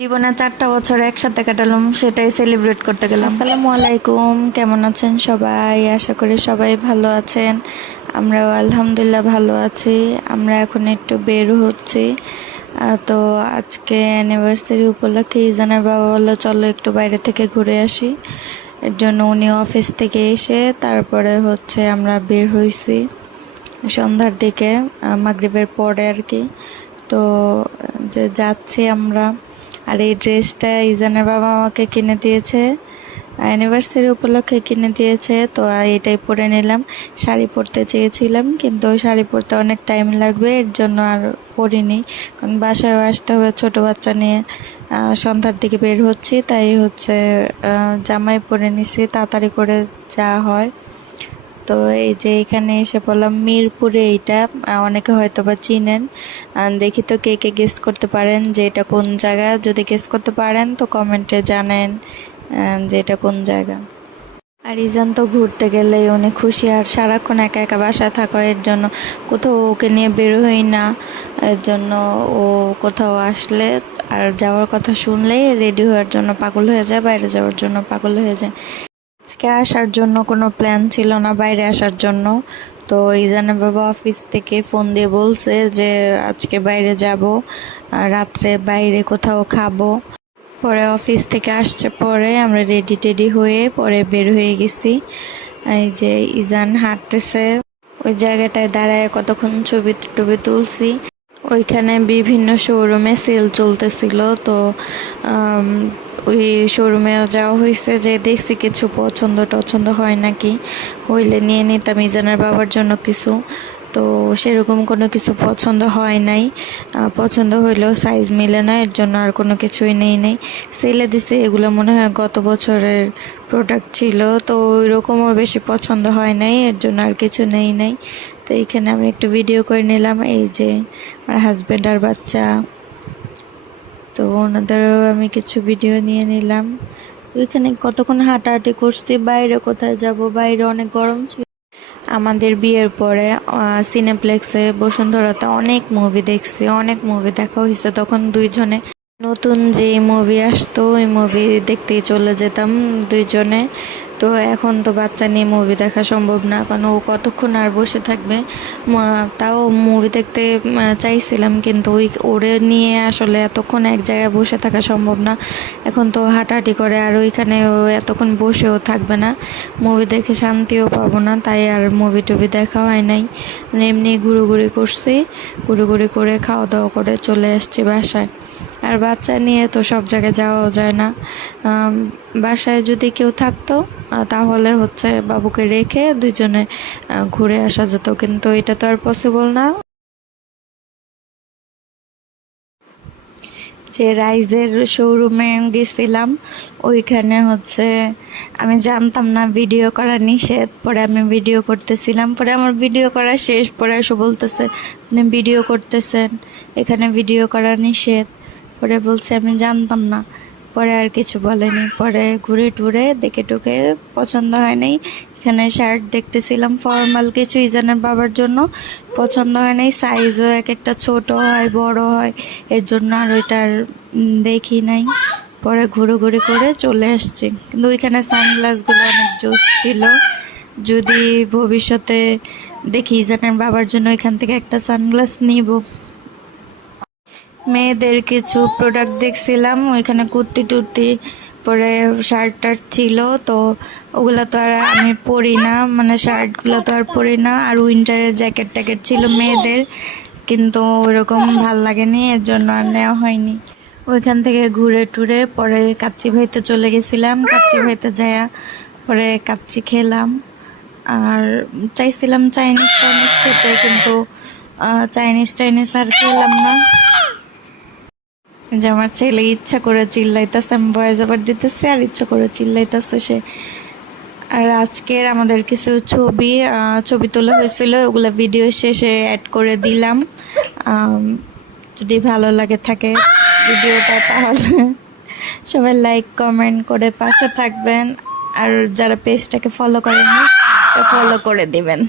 জীবনে 4টা বছর একসাথে কাটালাম, সেটাই সেলিব্রেট করতে গেলাম। আসসালামু আলাইকুম, কেমন আছেন সবাই? আশা করি সবাই ভালো আছেন। আমরাও আলহামদুলিল্লাহ ভালো আছি। আমরা এখন একটু বের হচ্ছি। তো আজকে অ্যানিভার্সারি উপলক্ষে ইজানের বাবা বললো চলো একটু বাইরে থেকে ঘুরে আসি। এর জন্য উনি অফিস থেকে এসে তারপরে আমরা বের হয়েছি সন্ধ্যার দিকে, মাগরিবের পরে আর কি। তো যাচ্ছি আমরা। আর এই ড্রেসটা ইজানের বাবা আমাকে কিনে দিয়েছে, অ্যানিভার্সারি উপলক্ষে কিনে দিয়েছে। তো এটাই পরে নিলাম। শাড়ি পরতে চেয়েছিলাম, কিন্তু শাড়ি পরতে অনেক টাইম লাগবে, এর জন্য আর পরিনি। কারণ বাসায় আসতে হবে ছোট বাচ্চা নিয়ে, সন্ধ্যার দিকে বের হচ্ছি, তাই জামাই পরে নিছি তাড়াতাড়ি করে যা হয়। তো এই যে এখানে এসে বললাম মিরপুরে, এইটা অনেকে হয়তো বা চিনেন। দেখি তো কে কে গেস করতে পারেন যে এটা কোন জায়গা। যদি গেস করতে পারেন তো কমেন্টে জানেন যে এটা কোন জায়গা। আর ইজান তো ঘুরতে গেলেই উনি খুশি, আর সারাক্ষণ একা একা বাসায় থাকা, এর জন্য কোথাও ওকে নিয়ে বের হই না। এর জন্য ও কোথাও আসলে আর যাওয়ার কথা শুনলেই রেডি হওয়ার জন্য পাগল হয়ে যায়, বাইরে যাওয়ার জন্য পাগল হয়ে যায়। আজকে আসার জন্য কোনো প্ল্যান ছিল না, বাইরে আসার জন্য। তো ইজানের বাবা অফিস থেকে ফোন দিয়ে বলছে যে আজকে বাইরে যাব, রাত্রে বাইরে কোথাও খাবো। পরে অফিস থেকে আসছে, পরে আমরা রেডি টেডি হয়ে পরে বের হয়ে গেছি। এই যে ইজান হাঁটতেছে, ওই জায়গাটায় দাঁড়ায় কতক্ষণ ছবি টবি তুলছি। ওইখানে বিভিন্ন শোরুমে সেল চলতেছিল, তো ওই শোরুমেও যাওয়া হয়েছে, যে দেখছি কিছু পছন্দ টছন্দ হয় নাকি, হইলে নিয়ে নিতাম ইজানের বাবার জন্য কিছু। তো সেরকম কোনো কিছু পছন্দ হয় নাই, পছন্দ হইলেও সাইজ মিলে না, এর জন্য আর কোনো কিছুই নেই। সেলে দিছে, এগুলো মনে হয় গত বছরের প্রোডাক্ট ছিল, তো ওইরকমও বেশি পছন্দ হয় নাই, এর জন্য আর কিছু নেই। তো এইখানে আমি একটু ভিডিও করে নিলাম, এই যে আমার হাজব্যান্ড আর বাচ্চা, তো ওনাদেরও আমি কিছু ভিডিও নিয়ে নিলাম। ওইখানে কতক্ষণ হাঁটাহাঁটি করছি, বাইরে কোথায় যাব, বাইরে অনেক গরম ছিল। আমাদের বিয়ের পরে সিনেপ্লেক্সে বসুন্ধরাতে অনেক মুভি দেখছি, অনেক মুভি দেখা হয়েছে। তখন দুইজনে নতুন যে মুভি আসতো ওই মুভি দেখতেই চলে যেতাম দুইজনে। তো এখন তো বাচ্চা নিয়ে মুভি দেখা সম্ভব না, কারণ ও কতক্ষণ আর বসে থাকবে। তাও মুভি দেখতে চাইছিলাম, কিন্তু ওরে নিয়ে আসলে এতক্ষণ এক জায়গায় বসে থাকা সম্ভব না। এখন তো হাঁটাহাঁটি করে, আর ওইখানে ও এতক্ষণ বসেও থাকবে না, মুভি দেখে শান্তিও পাবো না, তাই আর মুভি টুভি দেখা হয় নাই। এমনি ঘুরোঘুরি করছি, ঘুরোঘুরি করে খাওয়া দাওয়া করে চলে আসছি বাসায়। আর বাচ্চা নিয়ে তো সব জায়গায় যাওয়াও যায় না। বাসায় যদি কেউ থাকতো তাহলে বাবুকে রেখে দুইজনে ঘুরে আসা যেত, কিন্তু এটা তো আর পসিবল না। যে রাইজের শোরুমে গেছিলাম, ওইখানে আমি জানতাম না ভিডিও করা নিষেধ, পরে আমি ভিডিও করতেছিলাম, পরে আমার ভিডিও করা শেষ, পরে এসে বলতেছে আপনি ভিডিও করতেছেন, এখানে ভিডিও করা নিষেধ। পরে বলছে আমি জানতাম না, পরে আর কিছু বলেনি। পরে ঘুরে টুরে দেখে টুকে পছন্দ হয় নাই। এখানে শার্ট দেখতেছিলাম ফর্মাল কিছু ইজানের বাবার জন্য, পছন্দ হয় নাই, সাইজও এক একটা ছোট হয় বড় হয়, এর জন্য আর ওইটার দেখি নাই। পরে ঘুরোঘুরি করে চলে আসছি, কিন্তু ওইখানে সানগ্লাসগুলো অনেক জোস ছিল। যদি ভবিষ্যতে দেখি ইজানের বাবার জন্য এখান থেকে একটা সানগ্লাস নিব। মেয়েদের কিছু প্রোডাক্ট দেখছিলাম ওইখানে, কুর্তি টুর্তি, পরে শার্ট টার্ট ছিল, তো ওগুলো তো আর আমি পরি না, মানে শার্টগুলো তো আর পরি না। আর উইন্টারের জ্যাকেট ট্যাকেট ছিল মেয়েদের, কিন্তু ওইরকম ভাল লাগেনি, এর জন্য আর নেওয়া হয়নি। ওইখান থেকে ঘুরে টুরে পরে কাচ্চি ভাইতে চলে গেছিলাম, কাচ্চি ভাইতে যাইয়া পরে কাচ্চি খেলাম। আর চাইছিলাম চাইনিজ টাইনিজ খেতে, কিন্তু চাইনিজ আর খেলাম না। যে আমার ছেলে ইচ্ছা করে চিল্লাইতেছে, আমি ভয়েস ওভার দিতেছি আর ইচ্ছা করে চিল্লাইতেছে সে। আর আজকের আমাদের কিছু ছবি তোলা হয়েছিল, ওগুলো ভিডিও শেষে অ্যাড করে দিলাম। যদি ভালো লাগে থাকে ভিডিওটা, তাহলে সবাই লাইক কমেন্ট করে পাশে থাকবেন, আর যারা পেজটাকে ফলো করেননি ফলো করে দিবেন।